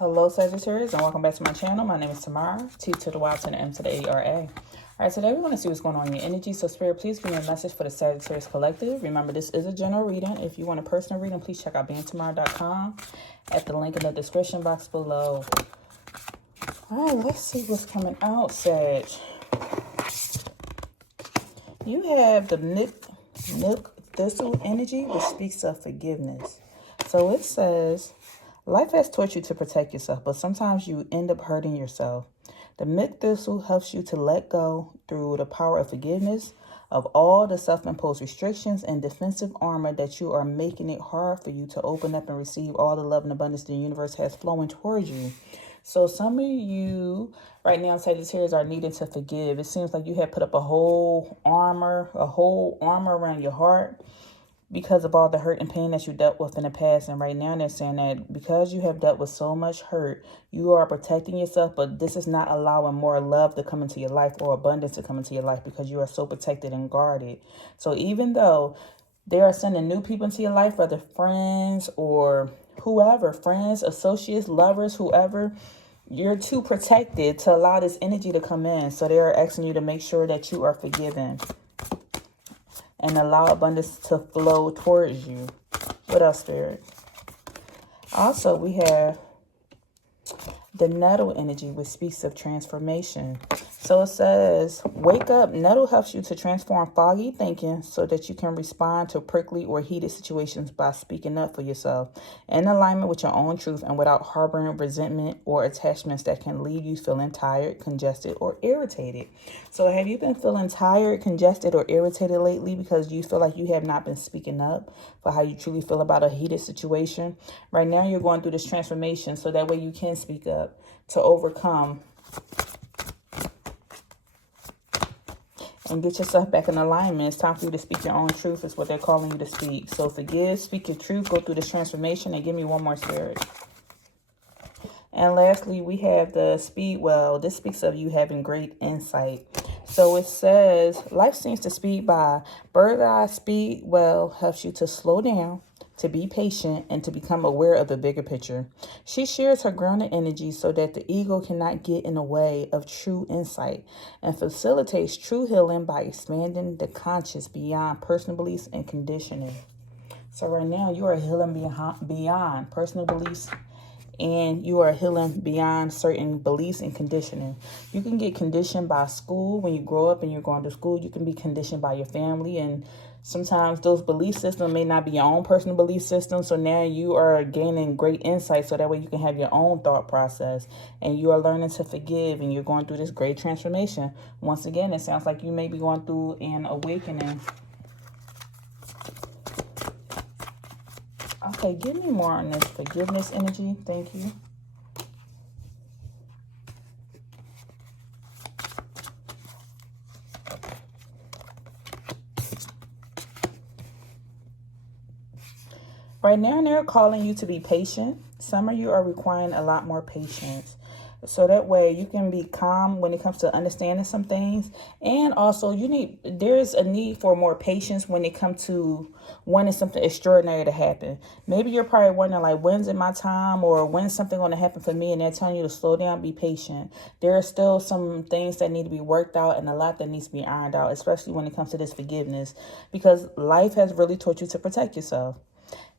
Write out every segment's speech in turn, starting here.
Hello Sagittarius and welcome back to my channel. My name is Tamara, T to the Y to the M to the A-R-A. Alright, today we want to see what's going on in your energy. So Spirit, please give me a message for the Sagittarius Collective. Remember, this is a general reading. If you want a personal reading, please check out BeingTymara.com at the link in the description box below. Alright, let's see what's coming out, Sag. You have the Nook Thistle energy, which speaks of forgiveness. So it says, life has taught you to protect yourself, but sometimes you end up hurting yourself. The Nook Thistle helps you to let go through the power of forgiveness of all the self-imposed restrictions and defensive armor that you are making it hard for you to open up and receive all the love and abundance the universe has flowing towards you. So some of you right now, Sagittarius, are needing to forgive. It seems like you have put up a whole armor around your heart because of all the hurt and pain that you dealt with in the past. And right now they're saying that because you have dealt with so much hurt, you are protecting yourself, but this is not allowing more love to come into your life or abundance to come into your life because you are so protected and guarded. So even though they are sending new people into your life, whether friends or whoever, friends, associates, lovers, whoever, you're too protected to allow this energy to come in. So they are asking you to make sure that you are forgiven and allow abundance to flow towards you. What else, Spirit? Also, we have the Nettle energy, which speaks of transformation. So it says, wake up. Nettle helps you to transform foggy thinking so that you can respond to prickly or heated situations by speaking up for yourself in alignment with your own truth and without harboring resentment or attachments that can leave you feeling tired, congested, or irritated. So have you been feeling tired, congested, or irritated lately because you feel like you have not been speaking up for how you truly feel about a heated situation? Right now you're going through this transformation so that way you can speak up to overcome and get yourself back in alignment. It's time for you to speak your own truth is what they're calling you to speak. So forgive, speak your truth, go through this transformation, and give me one more, Spirit. And lastly, we have the Speed Well. This speaks of you having great insight. So it says, life seems to speed by. Bird's eye speed well helps you to slow down, to be patient, and to become aware of the bigger picture. She shares her grounded energy so that the ego cannot get in the way of true insight and facilitates true healing by expanding the conscious beyond personal beliefs and conditioning. So right now you are healing beyond personal beliefs, and you are healing beyond certain beliefs and conditioning. You can get conditioned by school. When you grow up and you're going to school, you can be conditioned by your family, and sometimes those belief systems may not be your own personal belief system. So now you are gaining great insight so that way you can have your own thought process, and you are learning to forgive, and you're going through this great transformation. Once again, it sounds like you may be going through an awakening. Okay, give me more on this forgiveness energy. Thank you. Right now, they're calling you to be patient. Some of you are requiring a lot more patience. So that way you can be calm when it comes to understanding some things. And also there's a need for more patience when it comes to wanting something extraordinary to happen. Maybe you're probably wondering, like, when's it my time, or when's something going to happen for me? And they're telling you to slow down, be patient. There are still some things that need to be worked out and a lot that needs to be ironed out, especially when it comes to this forgiveness, because life has really taught you to protect yourself.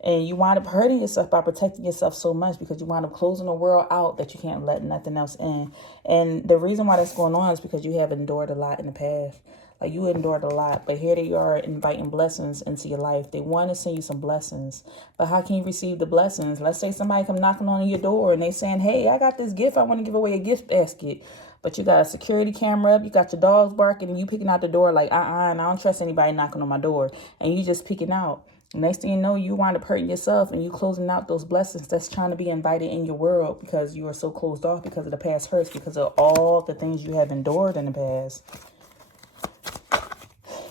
And you wind up hurting yourself by protecting yourself so much because you wind up closing the world out that you can't let nothing else in. And the reason why that's going on is because you have endured a lot in the past. Like, you endured a lot, but here they are inviting blessings into your life. They want to send you some blessings, but how can you receive the blessings? Let's say somebody come knocking on your door and they saying, hey, I got this gift. I want to give away a gift basket. But you got a security camera up, you got your dogs barking, and you picking out the door like, and I don't trust anybody knocking on my door. And you just picking out. Next thing you know, you wind up hurting yourself, and you closing out those blessings that's trying to be invited in your world because you are so closed off because of the past hurts, because of all the things you have endured in the past.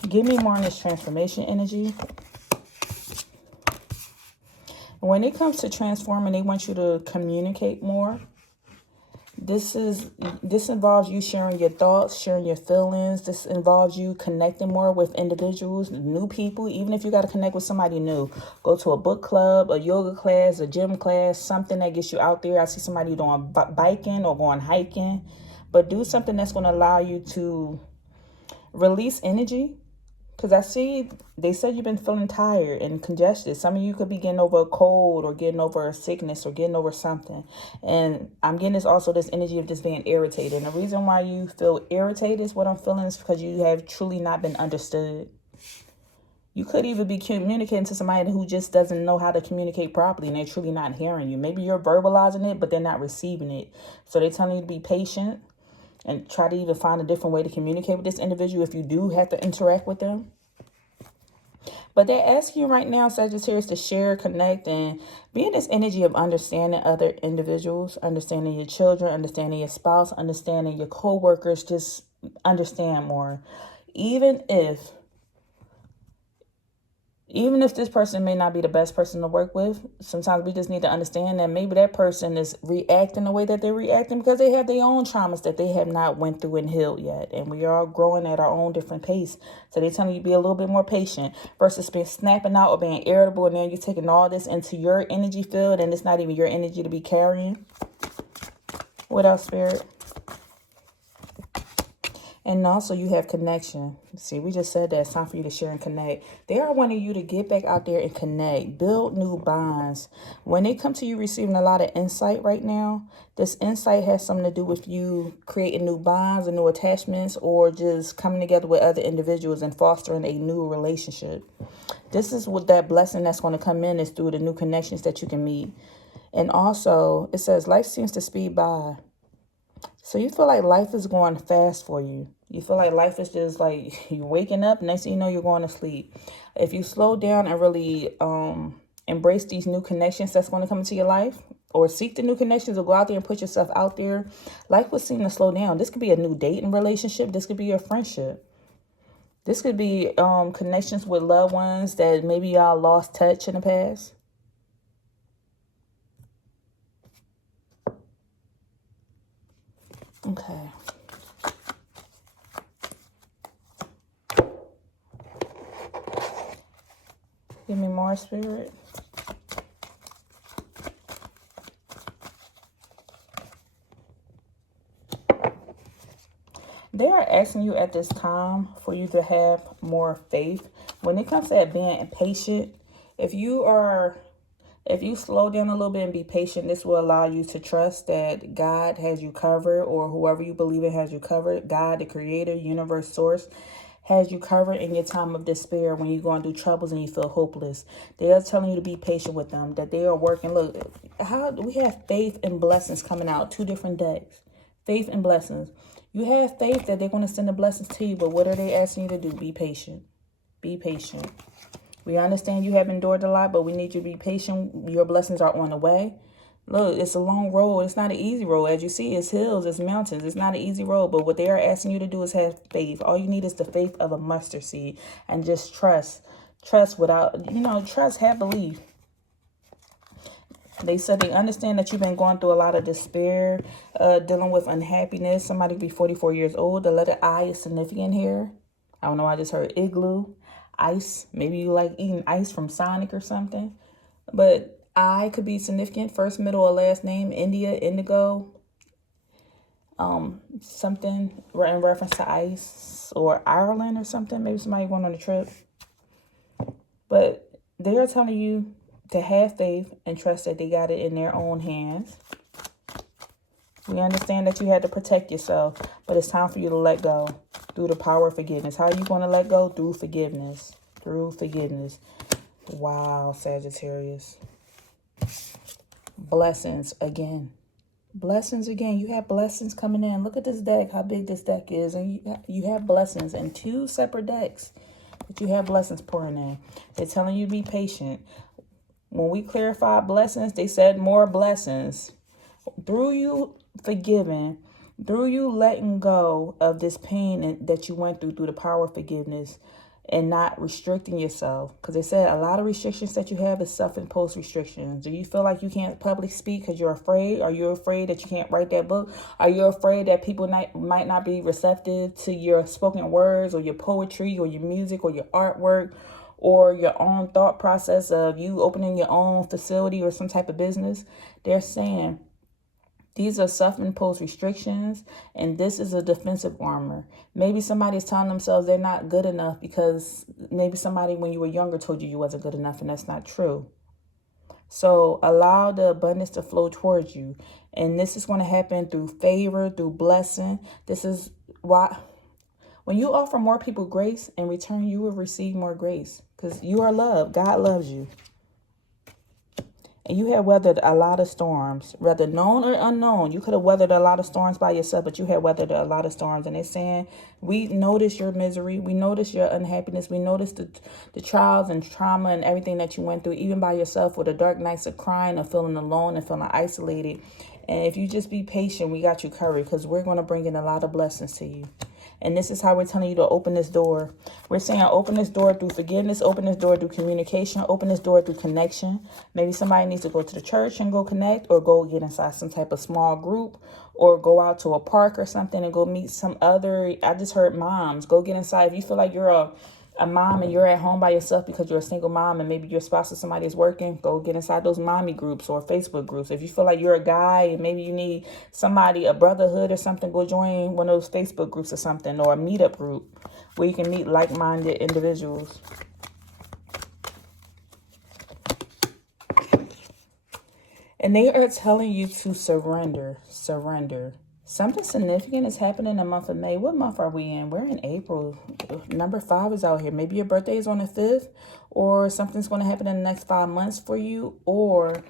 Give me more on this transformation energy. When it comes to transforming, they want you to communicate more. This involves you sharing your thoughts, sharing your feelings. This involves you connecting more with individuals, new people. Even if you got to connect with somebody new, go to a book club, a yoga class, a gym class, something that gets you out there. I see somebody doing biking or going hiking, but do something that's going to allow you to release energy. Because I see they said you've been feeling tired and congested. Some of you could be getting over a cold or getting over a sickness or getting over something. And I'm getting this energy of just being irritated. And the reason why you feel irritated is what I'm feeling is because you have truly not been understood. You could even be communicating to somebody who just doesn't know how to communicate properly and they're truly not hearing you. Maybe you're verbalizing it, but they're not receiving it. So they're telling you to be patient and try to even find a different way to communicate with this individual if you do have to interact with them. But they're asking you right now, Sagittarius, to share, connect, and be in this energy of understanding other individuals, understanding your children, understanding your spouse, understanding your co-workers. Just understand more. Even if this person may not be the best person to work with, sometimes we just need to understand that maybe that person is reacting the way that they're reacting because they have their own traumas that they have not went through and healed yet. And we are all growing at our own different pace. So they're telling you to be a little bit more patient versus being snapping out or being irritable. And then you're taking all this into your energy field and it's not even your energy to be carrying. What else, Spirit? And also you have connection. See, we just said that it's time for you to share and connect. They are wanting you to get back out there and connect, build new bonds. When they come to you receiving a lot of insight right now, this insight has something to do with you creating new bonds and new attachments or just coming together with other individuals and fostering a new relationship. This is what that blessing that's going to come in is through the new connections that you can meet. And also, it says life seems to speed by. So you feel like life is going fast for you. You feel like life is just like you're waking up, next thing you know, you're going to sleep. If you slow down and really embrace these new connections that's going to come into your life, or seek the new connections, or go out there and put yourself out there, life will seem to slow down. This could be a new dating relationship. This could be your friendship. This could be connections with loved ones that maybe y'all lost touch in the past. Okay. Give me more, Spirit. They are asking you at this time for you to have more faith. When it comes to that being impatient, if you slow down a little bit and be patient, this will allow you to trust that God has you covered, or whoever you believe in has you covered. God, the creator, universe, source, has you covered in your time of despair when you're going through troubles and you feel hopeless. They are telling you to be patient with them, that they are working. Look, how do we have faith and blessings coming out? Two different decks. Faith and blessings. You have faith that they're going to send the blessings to you, but what are they asking you to do? Be patient. Be patient. We understand you have endured a lot, but we need you to be patient. Your blessings are on the way. Look, it's a long road. It's not an easy road. As you see, it's hills, it's mountains. It's not an easy road, but what they are asking you to do is have faith. All you need is the faith of a mustard seed and just trust. Trust without, trust, have belief. They said they understand that you've been going through a lot of despair, dealing with unhappiness. Somebody be 44 years old. The letter I is significant here. I don't know. I just heard igloo, ice. Maybe you like eating ice from Sonic or something. But I could be significant. First, middle, or last name. India, indigo. Something in reference to ice or Ireland or something. Maybe somebody going on a trip. But they are telling you to have faith and trust that they got it in their own hands. We understand that you had to protect yourself, but it's time for you to let go through the power of forgiveness. How are you going to let go? Through forgiveness. Through forgiveness. Wow, Sagittarius. Blessings again. Blessings again. You have blessings coming in. Look at this deck, how big this deck is. And you have blessings in two separate decks. But you have blessings pouring in. They're telling you to be patient. When we clarified blessings, they said more blessings. Through you forgiving, through you letting go of this pain that you went through the power of forgiveness, and not restricting yourself. Because they said a lot of restrictions that you have is self-imposed restrictions. Do you feel like you can't public speak because you're afraid? Are you afraid that you can't write that book? Are you afraid that people might not be receptive to your spoken words or your poetry or your music or your artwork or your own thought process of you opening your own facility or some type of business? They're saying these are self-imposed restrictions, and this is a defensive armor. Maybe somebody's telling themselves they're not good enough because maybe somebody when you were younger told you you wasn't good enough, and that's not true. So allow the abundance to flow towards you. And this is going to happen through favor, through blessing. This is why when you offer more people grace, in return, you will receive more grace because you are loved. God loves you. And you have weathered a lot of storms, whether known or unknown. You could have weathered a lot of storms by yourself, but you have weathered a lot of storms. And they're saying, we notice your misery. We notice your unhappiness. We notice the trials and trauma and everything that you went through, even by yourself, with the dark nights of crying or feeling alone and feeling isolated. And if you just be patient, we got you covered because we're going to bring in a lot of blessings to you. And this is how we're telling you to open this door. We're saying open this door through forgiveness, open this door through communication, open this door through connection. Maybe somebody needs to go to the church and go connect, or go get inside some type of small group, or go out to a park or something and go meet some other, I just heard moms, go get inside. If you feel like you're a mom and you're at home by yourself because you're a single mom and maybe your spouse or somebody is working, go get inside those mommy groups or Facebook groups. If you feel like you're a guy and maybe you need somebody, a brotherhood or something, go join one of those Facebook groups or something, or a meetup group where you can meet like-minded individuals. And they are telling you to surrender. Something significant is happening in the month of May. What month are we in? We're in April. Number 5 is out here. Maybe your birthday is on the 5th, or something's going to happen in the next 5 months for you, or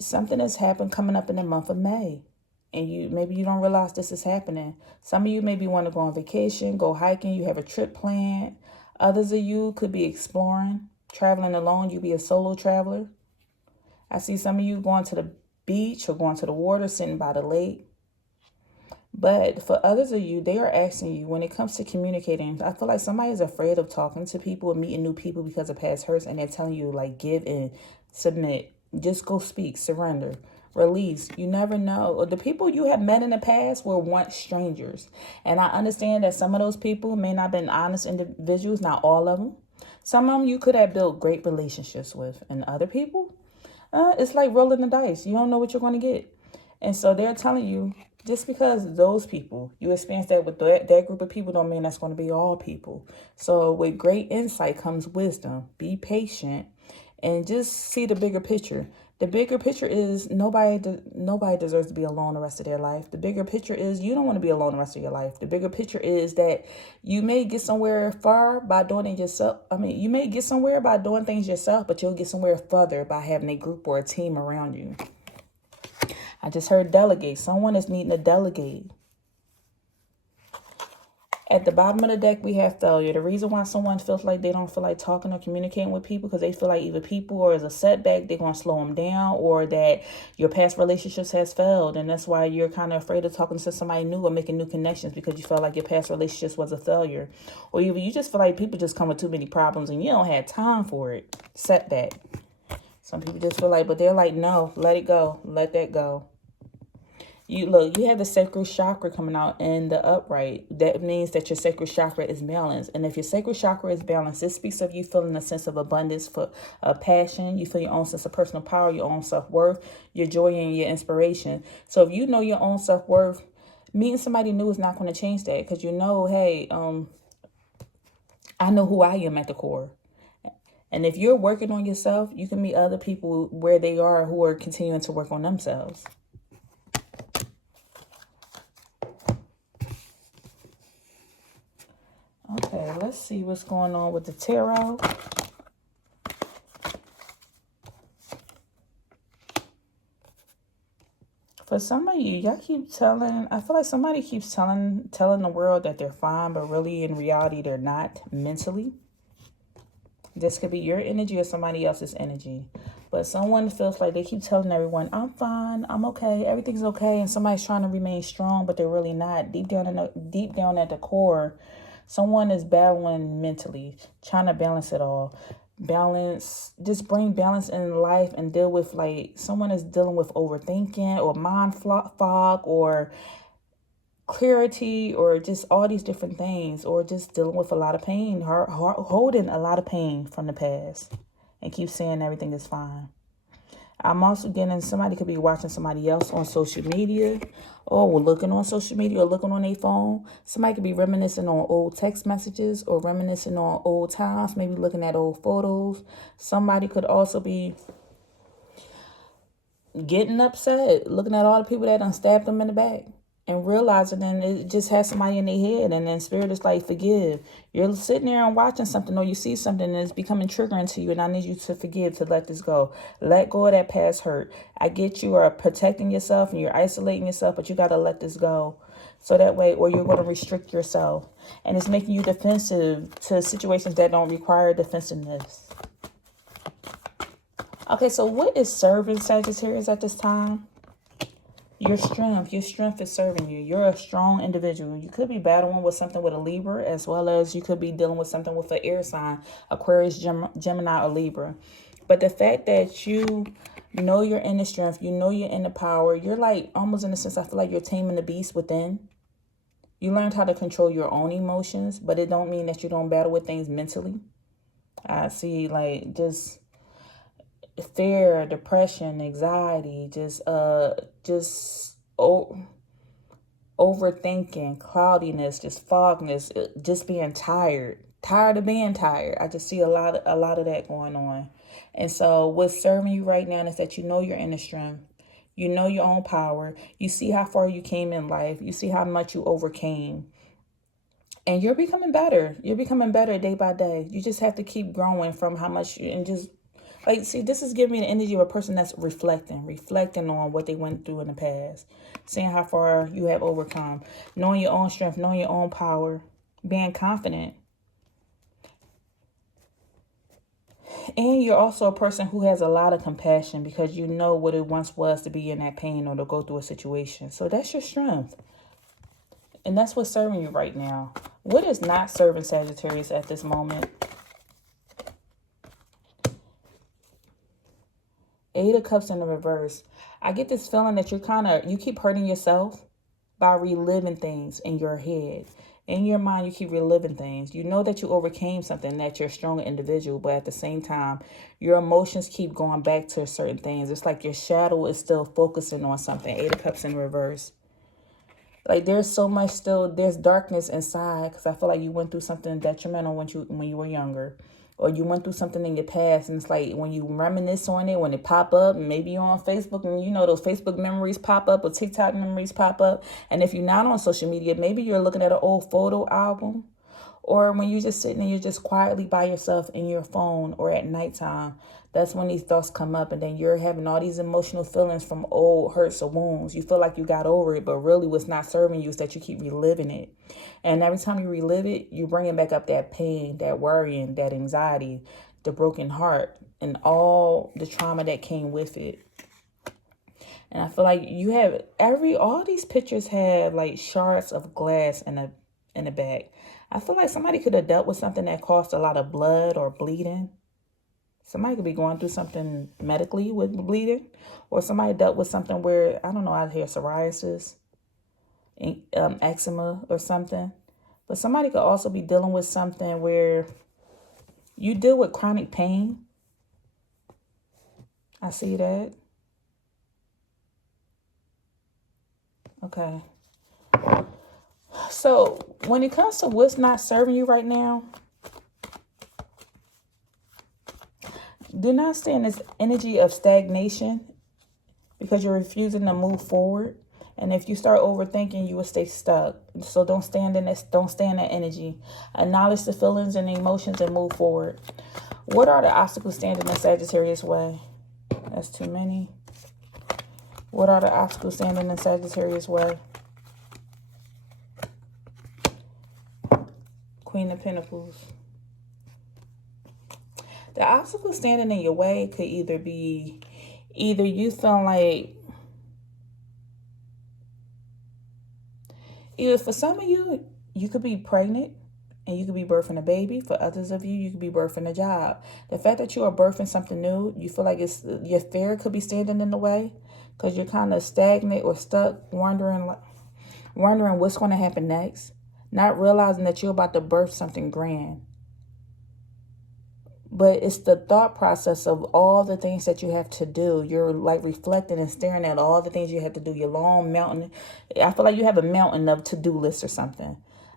something has happened coming up in the month of May. And maybe you don't realize this is happening. Some of you maybe want to go on vacation, go hiking. You have a trip planned. Others of you could be exploring, traveling alone. You be a solo traveler. I see some of you going to the beach or going to the water, sitting by the lake. But for others of you, they are asking you, when it comes to communicating, I feel like somebody is afraid of talking to people and meeting new people because of past hurts. And they're telling you, like, give in, submit, just go speak, surrender, release. You never know. The people you have met in the past were once strangers. And I understand that some of those people may not have been honest individuals, not all of them. Some of them you could have built great relationships with. And other people, it's like rolling the dice. You don't know what you're going to get. And so they're telling you, just because those people, you experience that with that group of people, don't mean that's going to be all people. So with great insight comes wisdom. Be patient and just see the bigger picture. The bigger picture is nobody deserves to be alone the rest of their life. The bigger picture is you don't want to be alone the rest of your life. The bigger picture is that you may get somewhere far by doing it yourself. You may get somewhere by doing things yourself, but you'll get somewhere further by having a group or a team around you. I just heard delegate. Someone is needing to delegate. At the bottom of the deck, we have failure. The reason why someone feels like they don't feel like talking or communicating with people because they feel like either people or as a setback, they're going to slow them down, or that your past relationships has failed. And that's why you're kind of afraid of talking to somebody new or making new connections because you felt like your past relationships was a failure. Or even you just feel like people just come with too many problems and you don't have time for it. Setback. Some people just feel like, but they're like, no, let it go. Let that go. You have the sacral chakra coming out in the upright. That means that your sacral chakra is balanced. And if your sacral chakra is balanced, this speaks of you feeling a sense of abundance, for passion. You feel your own sense of personal power, your own self-worth, your joy, and your inspiration. So if you know your own self-worth, meeting somebody new is not going to change that, because you know, hey, I know who I am at the core. And if you're working on yourself, you can meet other people where they are who are continuing to work on themselves. Okay, let's see what's going on with the tarot. For some of you, y'all keep telling, I feel like somebody keeps telling the world that they're fine, but really in reality, they're not mentally. This could be your energy or somebody else's energy. But someone feels like they keep telling everyone, I'm fine, I'm okay, everything's okay. And somebody's trying to remain strong, but they're really not. Deep down at the core, Someone is battling mentally, trying to balance it all. Just bring balance in life and deal with, like, someone is dealing with overthinking or mind fog or clarity or just all these different things, or just dealing with a lot of pain, holding a lot of pain from the past and keep saying everything is fine. I'm also getting somebody could be watching somebody else on social media, or looking on social media, or looking on their phone. Somebody could be reminiscing on old text messages or reminiscing on old times, maybe looking at old photos. Somebody could also be getting upset, looking at all the people that done stabbed them in the back, and realizing then it just has somebody in their head, and then spirit is like, forgive. You're sitting there and watching something, or you see something and it's becoming triggering to you, and I need you to forgive, to let this go. Let go of that past hurt. I get you are protecting yourself and you're isolating yourself, but you got to let this go. So that way, or you're going to restrict yourself. And it's making you defensive to situations that don't require defensiveness. Okay, so what is serving Sagittarius at this time? Your strength is serving you. You're a strong individual. You could be battling with something with a Libra, as well as you could be dealing with something with an air sign, Aquarius, Gemini, or Libra. But the fact that you know your inner strength, you know your inner power, you're like, almost in a sense, I feel like you're taming the beast within. You learned how to control your own emotions, but it don't mean that you don't battle with things mentally. I see, like, just fear, depression, anxiety, just overthinking, cloudiness, just fogness, just being tired of being tired. I just see a lot of that going on. And so what's serving you right now is that you know your inner strength. You know your own power. You see how far you came in life. You see how much you overcame. And you're becoming better. You're becoming better day by day. You just have to keep growing from how much, and just, like, see, this is giving me the energy of a person that's reflecting on what they went through in the past, seeing how far you have overcome, knowing your own strength, knowing your own power, being confident. And you're also a person who has a lot of compassion, because you know what it once was to be in that pain or to go through a situation. So that's your strength. And that's what's serving you right now. What is not serving Sagittarius at this moment? Eight of Cups in the reverse. I get this feeling that you keep hurting yourself by reliving things in your head. In your mind, you keep reliving things. You know that you overcame something, that you're a stronger individual, but at the same time, your emotions keep going back to certain things. It's like your shadow is still focusing on something. Eight of Cups in reverse. Like, there's so much still, there's darkness inside, because I feel like you went through something detrimental when you were younger. Or you went through something in your past, and it's like when you reminisce on it, when it pop up, maybe you're on Facebook, and you know those Facebook memories pop up, or TikTok memories pop up. And if you're not on social media, maybe you're looking at an old photo album. Or when you're just sitting and you're just quietly by yourself in your phone, or at nighttime, that's when these thoughts come up, and then you're having all these emotional feelings from old hurts or wounds. You feel like you got over it, but really what's not serving you is that you keep reliving it. And every time you relive it, you're bringing back up that pain, that worrying, that anxiety, the broken heart, and all the trauma that came with it. And I feel like you have all these pictures have like shards of glass in the back. I feel like somebody could have dealt with something that caused a lot of blood or bleeding. Somebody could be going through something medically with bleeding, or somebody dealt with something where, I don't know, out here, psoriasis, eczema or something. But somebody could also be dealing with something where you deal with chronic pain. I see that. Okay. So when it comes to what's not serving you right now, do not stay in this energy of stagnation, because you're refusing to move forward. And if you start overthinking, you will stay stuck. So don't stand in that energy. Acknowledge the feelings and the emotions and move forward. What are the obstacles standing in Sagittarius' way? That's too many. What are the obstacles standing in Sagittarius' way? Queen of Pentacles. The obstacles standing in your way could either you feel like, either for some of you, you could be pregnant and you could be birthing a baby. For others of you, you could be birthing a job. The fact that you are birthing something new, you feel like your fear could be standing in the way because you're kind of stagnant or stuck, wondering what's going to happen next, not realizing that you're about to birth something grand. But it's the thought process of all the things that you have to do. You're like reflecting and staring at all the things you have to do. Your long mountain. I feel like you have a mountain of to-do lists or something.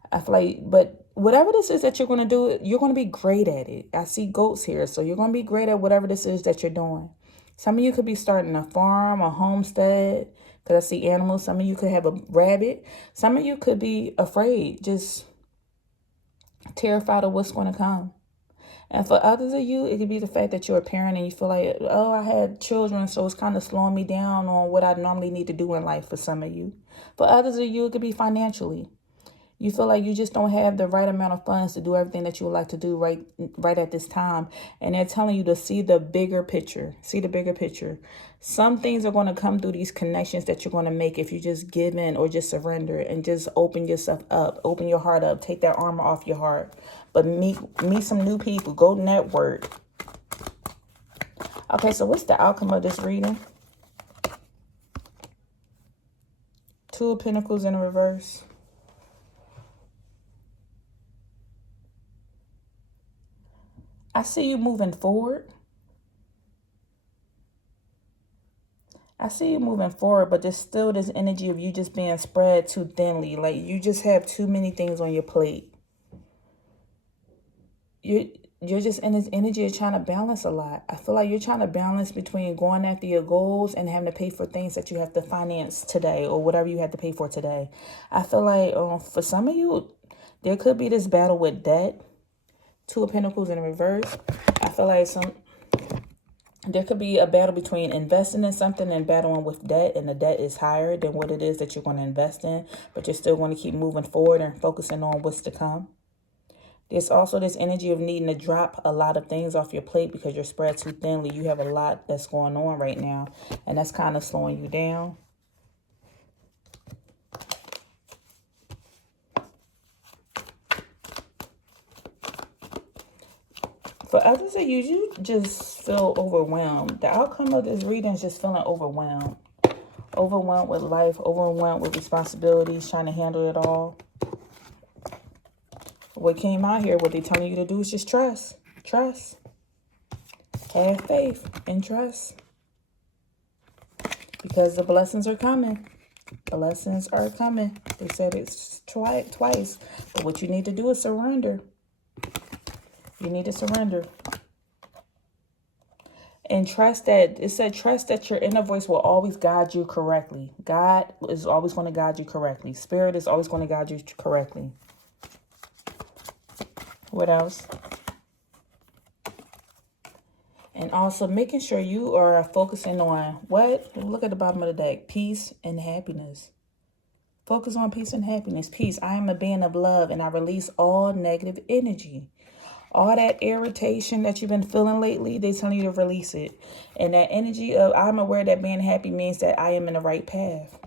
I feel like, but whatever this is that you're going to do, you're going to be great at it. I see goats here. So you're going to be great at whatever this is that you're doing. Some of you could be starting a farm, a homestead, because I see animals. Some of you could have a rabbit. Some of you could be afraid, just terrified of what's going to come. And for others of you, it could be the fact that you're a parent and you feel like, oh, I had children, so it's kind of slowing me down on what I normally need to do in life for some of you. For others of you, it could be financially. You feel like you just don't have the right amount of funds to do everything that you would like to do right at this time. And they're telling you to see the bigger picture. See the bigger picture. Some things are going to come through these connections that you're going to make if you just give in or just surrender and just open yourself up. Open your heart up. Take that armor off your heart. But meet some new people. Go network. Okay, so what's the outcome of this reading? Two of Pentacles in reverse. I see you moving forward. I see you moving forward, but there's still this energy of you just being spread too thinly. Like you just have too many things on your plate. You're just in this energy of trying to balance a lot. I feel like you're trying to balance between going after your goals and having to pay for things that you have to finance today or whatever you have to pay for today. I feel like for some of you, there could be this battle with debt. Two of Pentacles in reverse. I feel like there could be a battle between investing in something and battling with debt, and the debt is higher than what it is that you're going to invest in, but you're still going to keep moving forward and focusing on what's to come. There's also this energy of needing to drop a lot of things off your plate because you're spread too thinly. You have a lot that's going on right now, and that's kind of slowing you down. For others of you, you just feel overwhelmed. The outcome of this reading is just feeling overwhelmed. Overwhelmed with life, overwhelmed with responsibilities, trying to handle it all. What came out here, what they're telling you to do is just trust. Trust. Have faith and trust. Because the blessings are coming. Blessings are coming. They said it's twice. But what you need to do is surrender. You need to surrender. And trust that, it said trust that your inner voice will always guide you correctly. God is always going to guide you correctly. Spirit is always going to guide you correctly. What else? And also making sure you are focusing on what? Look at the bottom of the deck. Peace and happiness. Focus on peace and happiness. Peace. I am a being of love and I release all negative energy. All that irritation that you've been feeling lately, they're telling you to release it. And that energy of I'm aware that being happy means that I am in the right path.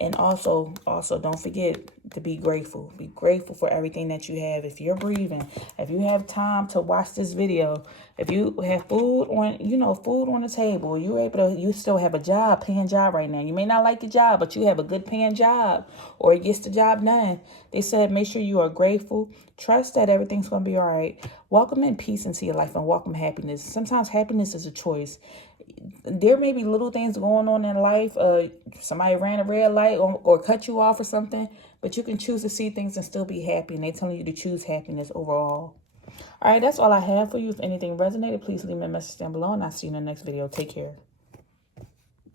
And also don't forget to be grateful. Be grateful for everything that you have. If you're breathing, if you have time to watch this video, if you have food on, food on the table, you still have a job, paying job right now. You may not like your job, but you have a good paying job or it gets the job done. They said, make sure you are grateful. Trust that everything's going to be all right. Welcome in peace into your life and welcome happiness. Sometimes happiness is a choice. There may be little things going on in life. Somebody ran a red light or cut you off or something, but you can choose to see things and still be happy. And they're telling you to choose happiness overall. All right, that's all I have for you. If anything resonated, please leave me a message down below and I'll see you in the next video. Take care.